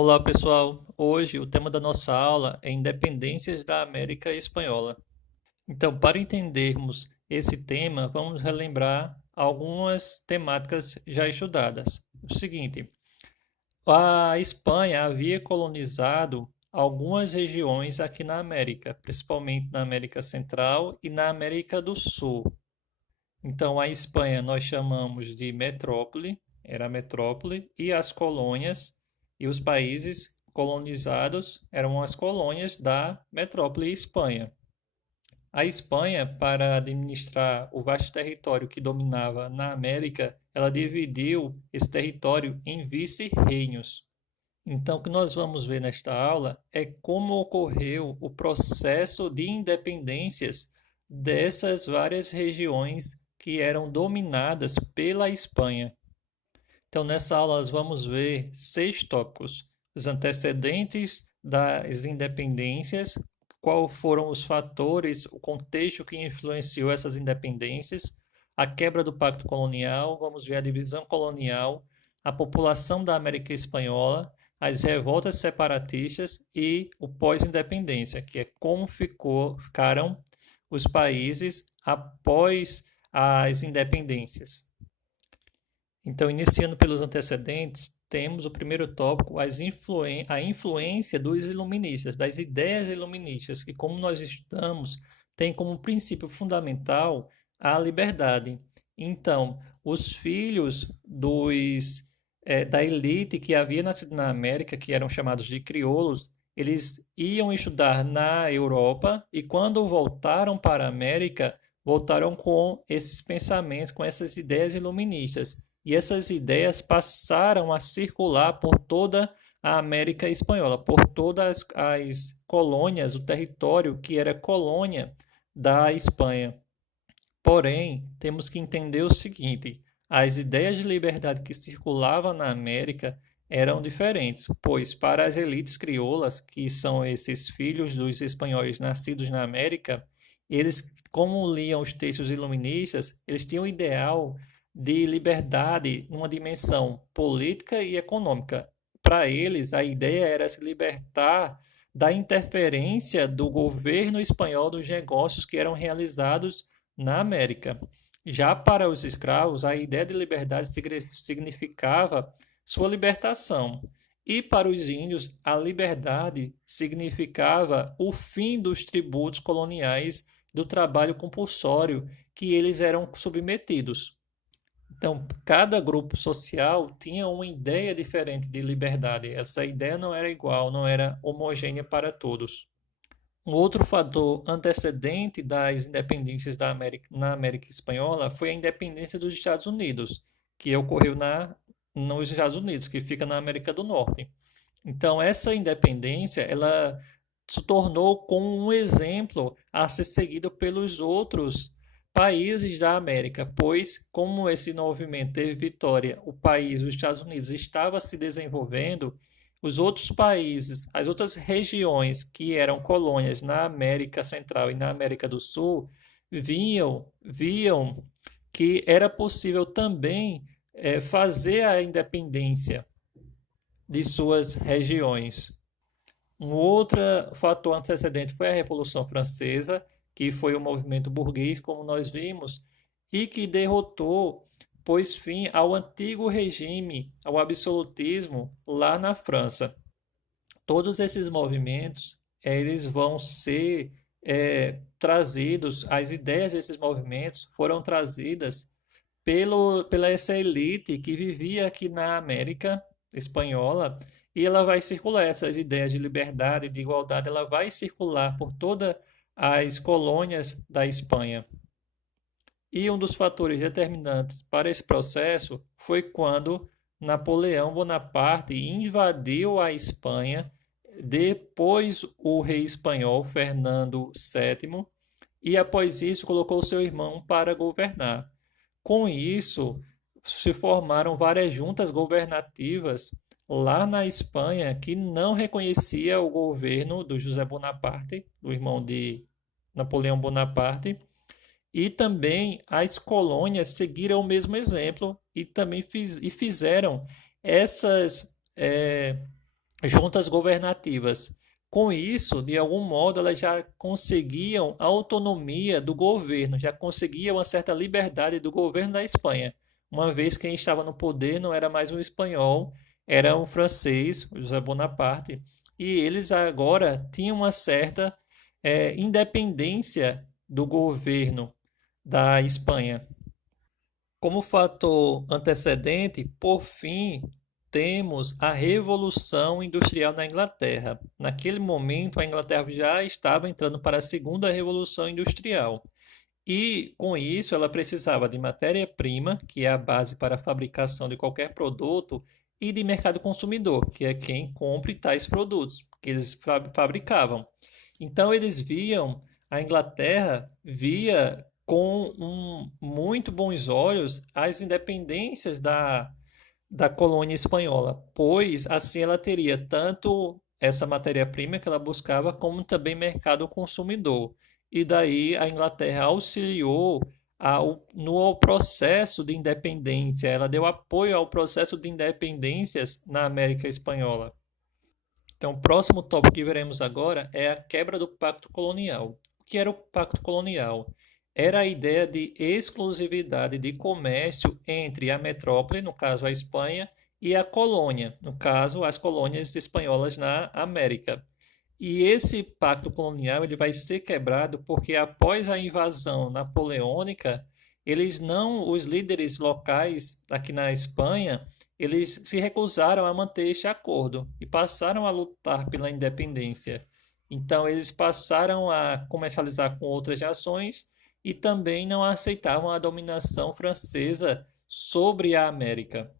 Olá pessoal, hoje o tema da nossa aula é Independências da América Espanhola. Então, para entendermos esse tema, vamos relembrar algumas temáticas já estudadas. O seguinte, a Espanha havia colonizado algumas regiões aqui na América, principalmente na América Central e na América do Sul. Então, a Espanha nós chamamos de metrópole, era a metrópole, e as colônias e os países colonizados eram as colônias da metrópole Espanha. A Espanha, para administrar o vasto território que dominava na América, ela dividiu esse território em vice-reinos. Então, o que nós vamos ver nesta aula é como ocorreu o processo de independências dessas várias regiões que eram dominadas pela Espanha. Então, nessa aula, nós vamos ver 6 tópicos: os antecedentes das independências, quais foram os fatores, o contexto que influenciou essas independências, a quebra do pacto colonial, vamos ver a divisão colonial, a população da América Espanhola, as revoltas separatistas e o pós-independência, que é como ficaram os países após as independências. Então, iniciando pelos antecedentes, temos o primeiro tópico, a influência dos iluministas, das ideias iluministas, que, como nós estudamos, tem como princípio fundamental a liberdade. Então, os filhos da elite que havia nascido na América, que eram chamados de crioulos, eles iam estudar na Europa e, quando voltaram para a América, voltaram com esses pensamentos, com essas ideias iluministas. E essas ideias passaram a circular por toda a América Espanhola, por todas as colônias, o território que era colônia da Espanha. Porém, temos que entender o seguinte: as ideias de liberdade que circulavam na América eram diferentes, pois para as elites crioulas, que são esses filhos dos espanhóis nascidos na América, eles, como liam os textos iluministas, eles tinham o ideal de liberdade numa dimensão política e econômica. Para eles, a ideia era se libertar da interferência do governo espanhol dos negócios que eram realizados na América. Já para os escravos, a ideia de liberdade significava sua libertação. E para os índios, a liberdade significava o fim dos tributos coloniais do trabalho compulsório que eles eram submetidos. Então, cada grupo social tinha uma ideia diferente de liberdade. Essa ideia não era igual, não era homogênea para todos. Um outro fator antecedente das independências na América Espanhola foi a independência dos Estados Unidos, que ocorreu nos Estados Unidos, que fica na América do Norte. Então, essa independência, ela se tornou como um exemplo a ser seguido pelos outros países da América, pois, como esse movimento teve vitória, o país, os Estados Unidos, estava se desenvolvendo, os outros países, as outras regiões que eram colônias na América Central e na América do Sul, viam que era possível também fazer a independência de suas regiões. Um outro fator antecedente foi a Revolução Francesa, que foi o movimento burguês, como nós vimos, e que derrotou, pôs fim ao antigo regime, ao absolutismo lá na França. Todos esses movimentos, eles vão ser trazidos, as ideias desses movimentos foram trazidas pela essa elite que vivia aqui na América Espanhola, e ela vai circular essas ideias de liberdade, de igualdade, ela vai circular por todas as colônias da Espanha. E um dos fatores determinantes para esse processo foi quando Napoleão Bonaparte invadiu a Espanha, depois o rei espanhol Fernando VII, e após isso colocou seu irmão para governar. Com isso, se formaram várias juntas governativas lá na Espanha que não reconhecia o governo do José Bonaparte, do irmão de Napoleão Bonaparte, e também as colônias seguiram o mesmo exemplo e também fizeram essas juntas governativas. Com isso, de algum modo, elas já conseguiam a autonomia do governo, já conseguiam uma certa liberdade do governo da Espanha, uma vez que quem estava no poder não era mais um espanhol, era um francês, José Bonaparte, e eles agora tinham uma certa independência do governo da Espanha. Como fator antecedente, por fim, temos a Revolução Industrial na Inglaterra. Naquele momento, a Inglaterra já estava entrando para a Segunda Revolução Industrial. E, com isso, ela precisava de matéria-prima, que é a base para a fabricação de qualquer produto, e de mercado consumidor, que é quem compra tais produtos que eles fabricavam. Então, eles viam, a Inglaterra via com muito bons olhos as independências da colônia espanhola, pois assim ela teria tanto essa matéria-prima que ela buscava, como também mercado consumidor. E daí a Inglaterra auxiliou no processo de independência, ela deu apoio ao processo de independências na América Espanhola. Então, o próximo tópico que veremos agora é a quebra do Pacto Colonial. O que era o Pacto Colonial? Era a ideia de exclusividade de comércio entre a metrópole, no caso a Espanha, e a colônia, no caso as colônias espanholas na América. E esse pacto colonial ele vai ser quebrado porque após a invasão napoleônica, os líderes locais aqui na Espanha, eles se recusaram a manter este acordo e passaram a lutar pela independência. Então eles passaram a comercializar com outras nações e também não aceitavam a dominação francesa sobre a América.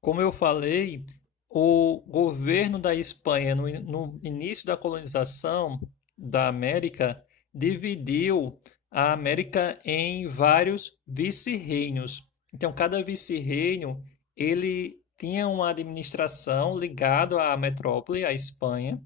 Como eu falei, o governo da Espanha, no início da colonização da América, dividiu a América em vários vice-reinos. Então, cada vice-reino ele tinha uma administração ligada à metrópole, à Espanha,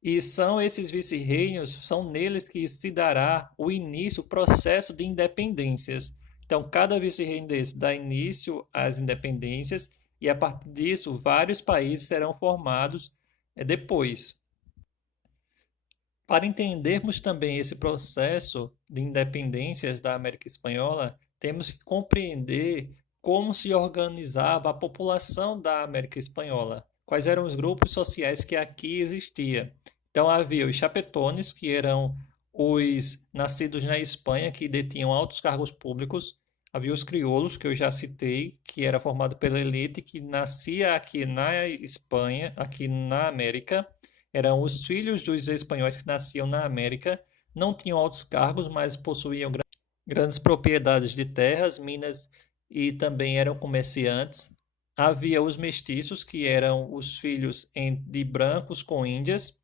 e são esses vice-reinos, são neles que se dará o início, o processo de independências. Então, cada vice-reino desse dá início às independências e a partir disso vários países serão formados depois. Para entendermos também esse processo de independências da América Espanhola, temos que compreender como se organizava a população da América Espanhola, quais eram os grupos sociais que aqui existiam. Então havia os chapetones, que eram os nascidos na Espanha que detinham altos cargos públicos. Havia os crioulos, que eu já citei, que era formado pela elite que nascia aqui na Espanha, aqui na América. Eram os filhos dos espanhóis que nasciam na América, não tinham altos cargos, mas possuíam grandes propriedades de terras, minas e também eram comerciantes. Havia os mestiços, que eram os filhos de brancos com índias,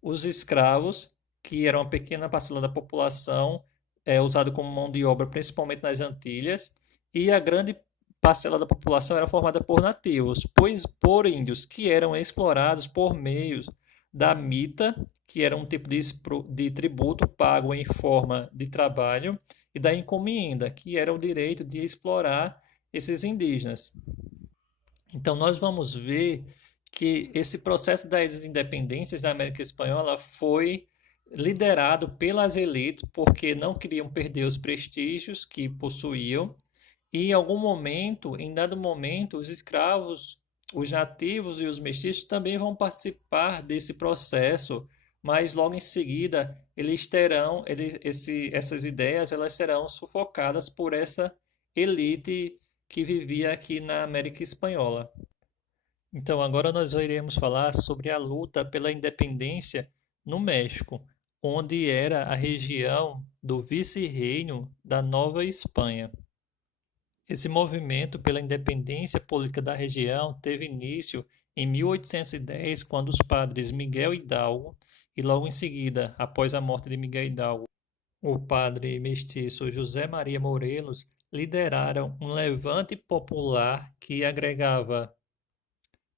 os escravos, que eram uma pequena parcela da população, usado como mão de obra, principalmente nas Antilhas, e a grande parcela da população era formada por nativos, pois por índios, que eram explorados por meio da mita, que era um tipo de tributo pago em forma de trabalho, e da encomienda, que era o direito de explorar esses indígenas. Então, nós vamos ver que esse processo das independências da América Espanhola foi liderado pelas elites, porque não queriam perder os prestígios que possuíam, e em algum momento, em dado momento, os escravos, os nativos e os mestiços também vão participar desse processo, mas logo em seguida essas ideias elas serão sufocadas por essa elite que vivia aqui na América Espanhola. Então, agora nós iremos falar sobre a luta pela independência no México, onde era a região do vice-reino da Nova Espanha. Esse movimento pela independência política da região teve início em 1810, quando os padres Miguel Hidalgo e logo em seguida, após a morte de Miguel Hidalgo, o padre mestiço José Maria Morelos lideraram um levante popular que agregava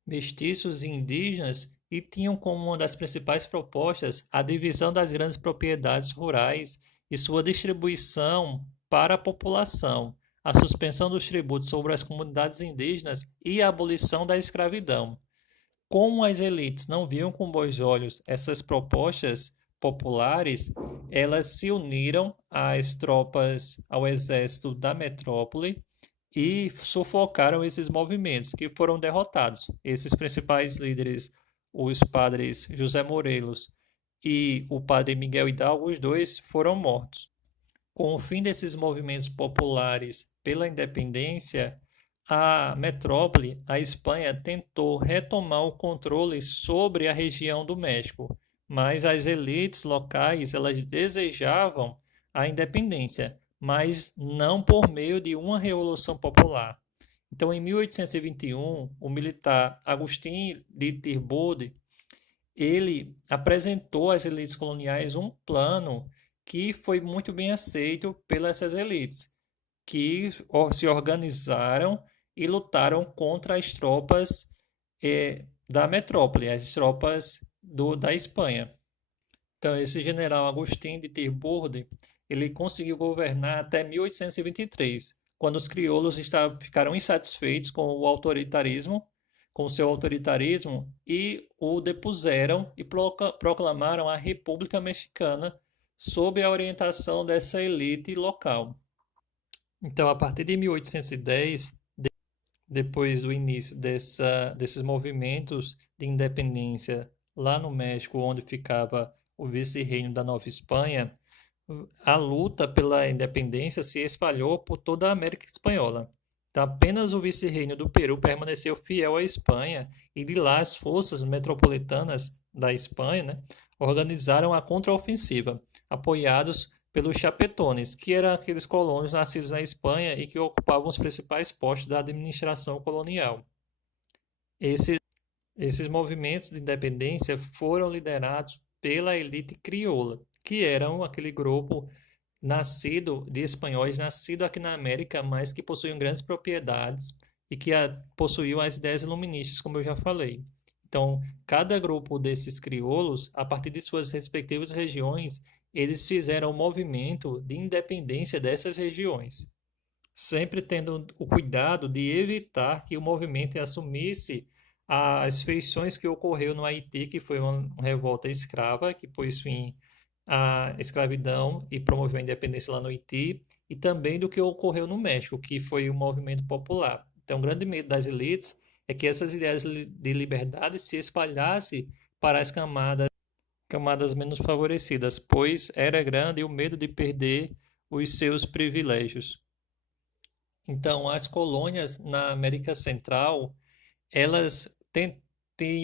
mestiços e indígenas e tinham como uma das principais propostas a divisão das grandes propriedades rurais e sua distribuição para a população, a suspensão dos tributos sobre as comunidades indígenas e a abolição da escravidão. Como as elites não viam com bons olhos essas propostas populares, elas se uniram às tropas, ao exército da metrópole e sufocaram esses movimentos que foram derrotados. Esses principais líderes, os padres José Morelos e o padre Miguel Hidalgo, os dois foram mortos. Com o fim desses movimentos populares pela independência, a metrópole, a Espanha, tentou retomar o controle sobre a região do México, mas as elites locais elas desejavam a independência, mas não por meio de uma revolução popular. Então, em 1821, o militar Agustín de Iturbide ele apresentou às elites coloniais um plano que foi muito bem aceito pelas elites, que se organizaram e lutaram contra as tropas da metrópole, as tropas da Espanha. Então, esse general Agustín de Iturbide, ele conseguiu governar até 1823, quando os crioulos ficaram insatisfeitos com o seu autoritarismo e o depuseram e proclamaram a República Mexicana sob a orientação dessa elite local. Então, a partir de 1810, depois do início desses movimentos de independência lá no México, onde ficava o vice-reino da Nova Espanha, a luta pela independência se espalhou por toda a América Espanhola. Então, apenas o vice-reino do Peru permaneceu fiel à Espanha e de lá as forças metropolitanas da Espanha, né, organizaram a contraofensiva, apoiados pelos chapetones, que eram aqueles colonos nascidos na Espanha e que ocupavam os principais postos da administração colonial. Esses movimentos de independência foram liderados pela elite crioula, que eram aquele grupo nascido de espanhóis, nascido aqui na América, mas que possuíam grandes propriedades e que possuíam as ideias iluministas, como eu já falei. Então, cada grupo desses crioulos, a partir de suas respectivas regiões, eles fizeram um movimento de independência dessas regiões, sempre tendo o cuidado de evitar que o movimento assumisse as feições que ocorreu no Haiti, que foi uma revolta escrava, que pôs fim à escravidão e promoveu a independência lá no Haiti, e também do que ocorreu no México, que foi um movimento popular. Então, o grande medo das elites é que essas ideias de liberdade se espalhassem para as camadas menos favorecidas, pois era grande o medo de perder os seus privilégios. Então, as colônias na América Central, elas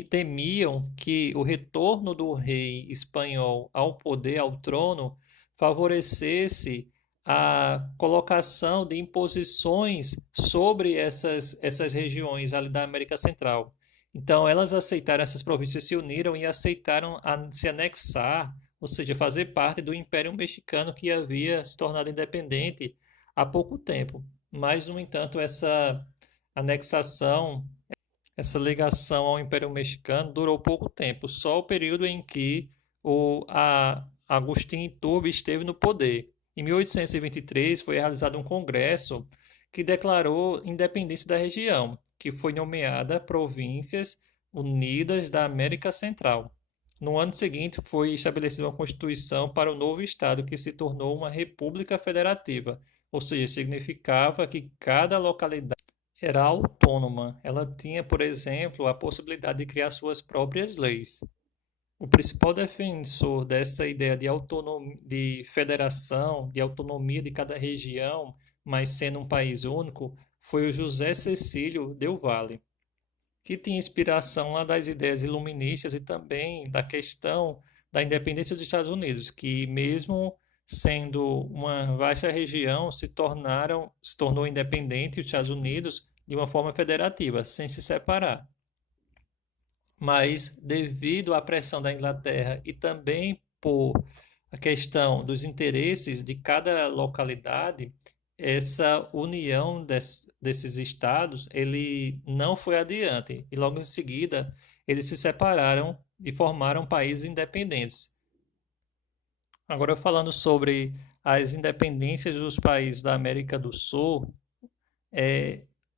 temiam que o retorno do rei espanhol ao poder, ao trono, favorecesse a colocação de imposições sobre essas regiões ali da América Central. Então, elas aceitaram, essas províncias se uniram e aceitaram se anexar, ou seja, fazer parte do Império Mexicano que havia se tornado independente há pouco tempo. Mas, no entanto, essa anexação, essa ligação ao Império Mexicano durou pouco tempo, só o período em que Agustín Iturbide esteve no poder. Em 1823 foi realizado um congresso que declarou independência da região, que foi nomeada Províncias Unidas da América Central. No ano seguinte, foi estabelecida uma constituição para o novo estado, que se tornou uma república federativa, ou seja, significava que cada localidade era autônoma. Ela tinha, por exemplo, a possibilidade de criar suas próprias leis. O principal defensor dessa ideia de autonomia, de federação, de autonomia de cada região, mas sendo um país único, foi o José Cecílio Del Valle, que tinha inspiração lá das ideias iluministas e também da questão da independência dos Estados Unidos, que mesmo sendo uma vasta região, se tornou independente os Estados Unidos de uma forma federativa, sem se separar. Mas devido à pressão da Inglaterra e também por a questão dos interesses de cada localidade, essa união desses estados ele não foi adiante e logo em seguida eles se separaram e formaram países independentes. Agora falando sobre as independências dos países da América do Sul,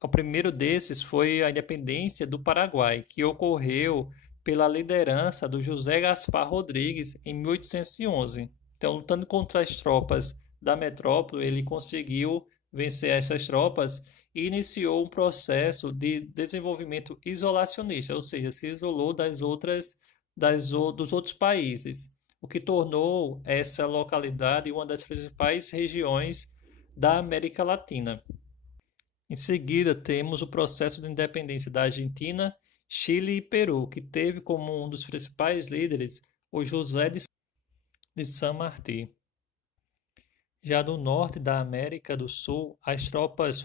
O primeiro desses foi a independência do Paraguai, que ocorreu pela liderança do José Gaspar Rodrigues em 1811. Então, lutando contra as tropas da metrópole, ele conseguiu vencer essas tropas e iniciou um processo de desenvolvimento isolacionista, ou seja, se isolou dos outros países, o que tornou essa localidade uma das principais regiões da América Latina. Em seguida, temos o processo de independência da Argentina, Chile e Peru, que teve como um dos principais líderes o José de San Martín. Já no norte da América do Sul, as tropas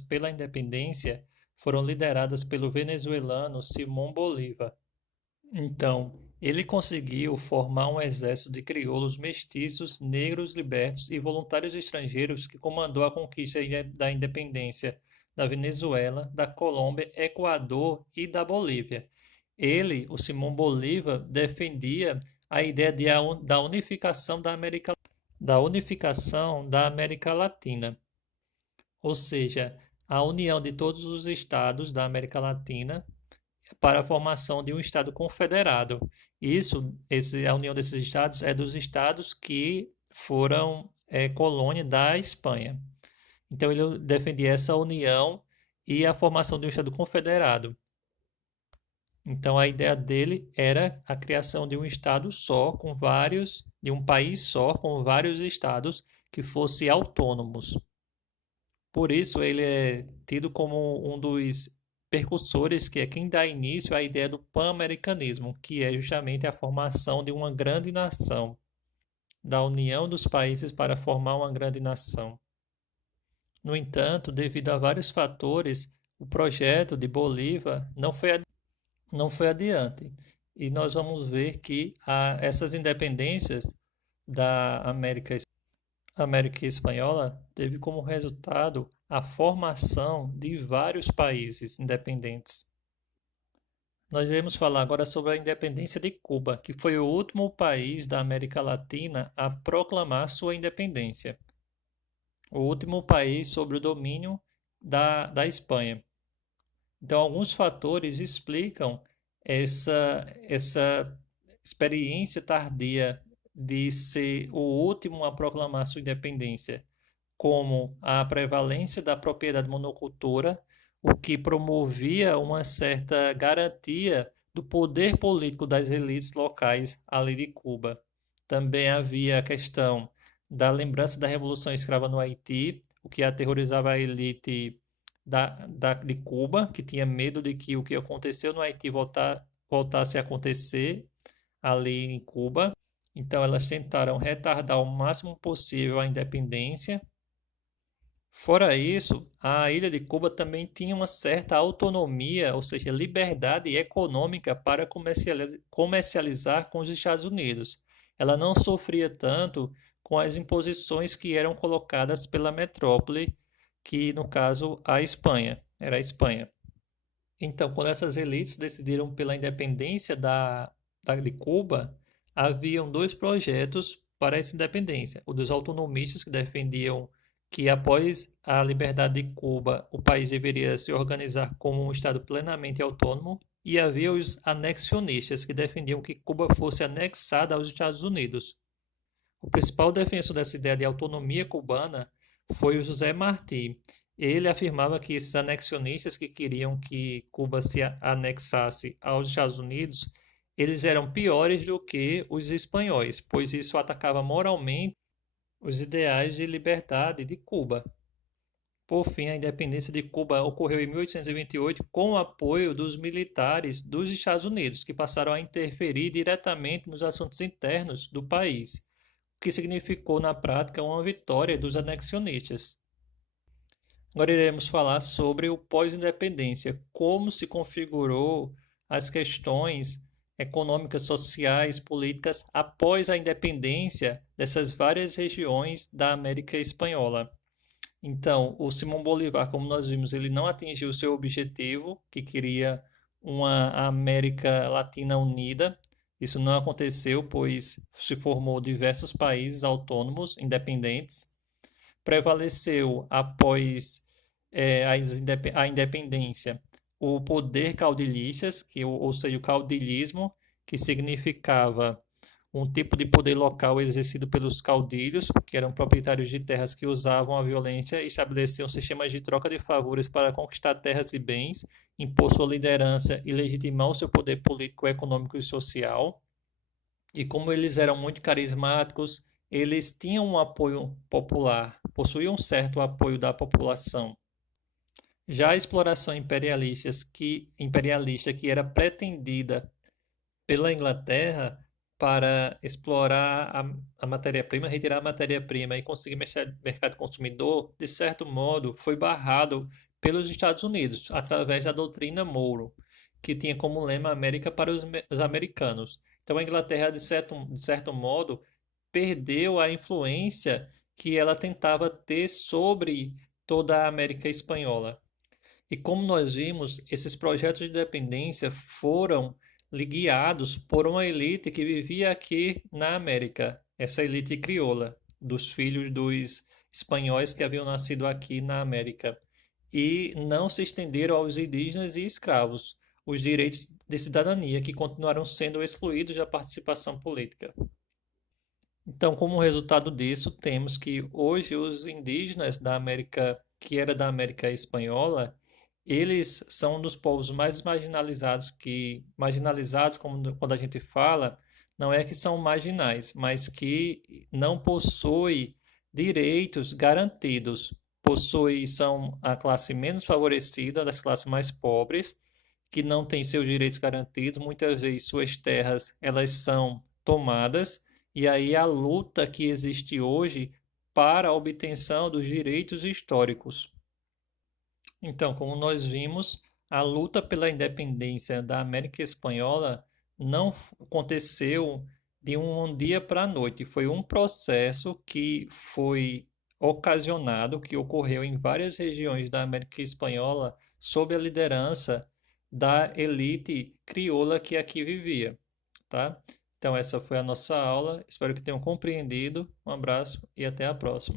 pela independência foram lideradas pelo venezuelano Simón Bolívar. Então, ele conseguiu formar um exército de crioulos mestiços, negros libertos e voluntários estrangeiros que comandou a conquista da independência da Venezuela, da Colômbia, Equador e da Bolívia. Ele, o Simão Bolívar, defendia a ideia da unificação da América Latina, ou seja, a união de todos os estados da América Latina para a formação de um Estado confederado. A união desses estados é dos estados que foram colônia da Espanha. Então ele defendia essa união e a formação de um Estado confederado. Então a ideia dele era a criação de um Estado só, de um país só, com vários estados que fossem autônomos. Por isso ele é tido como um dos percussores, que é quem dá início à ideia do pan-americanismo, que é justamente a formação de uma grande nação, da união dos países para formar uma grande nação. No entanto, devido a vários fatores, o projeto de Bolívar não foi adiante. E nós vamos ver que essas independências da América Espanhola teve como resultado a formação de vários países independentes. Nós iremos falar agora sobre a independência de Cuba, que foi o último país da América Latina a proclamar sua independência. O último país sob o domínio da Espanha. Então, alguns fatores explicam essa experiência tardia de ser o último a proclamar sua independência, como a prevalência da propriedade monocultora, o que promovia uma certa garantia do poder político das elites locais ali de Cuba. Também havia a questão da lembrança da Revolução Escrava no Haiti, o que aterrorizava a elite de Cuba, que tinha medo de que o que aconteceu no Haiti voltasse a acontecer ali em Cuba. Então, elas tentaram retardar o máximo possível a independência. Fora isso, a ilha de Cuba também tinha uma certa autonomia, ou seja, liberdade econômica para comercializar com os Estados Unidos. Ela não sofria tanto com as imposições que eram colocadas pela metrópole, que no caso era a Espanha. Então, quando essas elites decidiram pela independência de Cuba, haviam dois projetos para essa independência. O dos autonomistas, que defendiam que após a liberdade de Cuba, o país deveria se organizar como um Estado plenamente autônomo, e havia os anexionistas, que defendiam que Cuba fosse anexada aos Estados Unidos. O principal defensor dessa ideia de autonomia cubana foi o José Martí. Ele afirmava que esses anexionistas que queriam que Cuba se anexasse aos Estados Unidos, eles eram piores do que os espanhóis, pois isso atacava moralmente os ideais de liberdade de Cuba. Por fim, a independência de Cuba ocorreu em 1828 com o apoio dos militares dos Estados Unidos, que passaram a interferir diretamente nos assuntos internos do país, o que significou na prática uma vitória dos anexionistas. Agora iremos falar sobre o pós-independência, como se configurou as questões econômicas, sociais, políticas após a independência dessas várias regiões da América Espanhola. Então, o Simão Bolívar, como nós vimos, ele não atingiu seu objetivo, que queria uma América Latina unida. Isso não aconteceu, pois se formou diversos países autônomos, independentes. Prevaleceu após a independência, o poder caudilhistas, ou seja, o caudilismo, que significava um tipo de poder local exercido pelos caudilhos, que eram proprietários de terras que usavam a violência e estabeleciam sistemas de troca de favores para conquistar terras e bens, impor sua liderança e legitimar o seu poder político, econômico e social. E como eles eram muito carismáticos, eles tinham um apoio popular, possuíam um certo apoio da população. Já a exploração imperialista que era pretendida pela Inglaterra para explorar a matéria-prima, retirar a matéria-prima e conseguir mercado consumidor, de certo modo, foi barrado pelos Estados Unidos através da doutrina Monroe, que tinha como lema América para os americanos. Então a Inglaterra, de certo modo, perdeu a influência que ela tentava ter sobre toda a América espanhola. E como nós vimos, esses projetos de dependência foram guiados por uma elite que vivia aqui na América, essa elite crioula, dos filhos dos espanhóis que haviam nascido aqui na América. E não se estenderam aos indígenas e escravos os direitos de cidadania, que continuaram sendo excluídos da participação política. Então, como resultado disso, temos que hoje os indígenas da América, que era da América Espanhola, eles são um dos povos mais marginalizados marginalizados, como quando a gente fala, não é que são marginais, mas que não possuem direitos garantidos. São a classe menos favorecida das classes mais pobres, que não têm seus direitos garantidos, muitas vezes suas terras elas são tomadas, e aí a luta que existe hoje para a obtenção dos direitos históricos. Então, como nós vimos, a luta pela independência da América Espanhola não aconteceu de um dia para a noite. Foi um processo que foi ocasionado, que ocorreu em várias regiões da América Espanhola sob a liderança da elite crioula que aqui vivia, tá? Então, essa foi a nossa aula. Espero que tenham compreendido. Um abraço e até a próxima.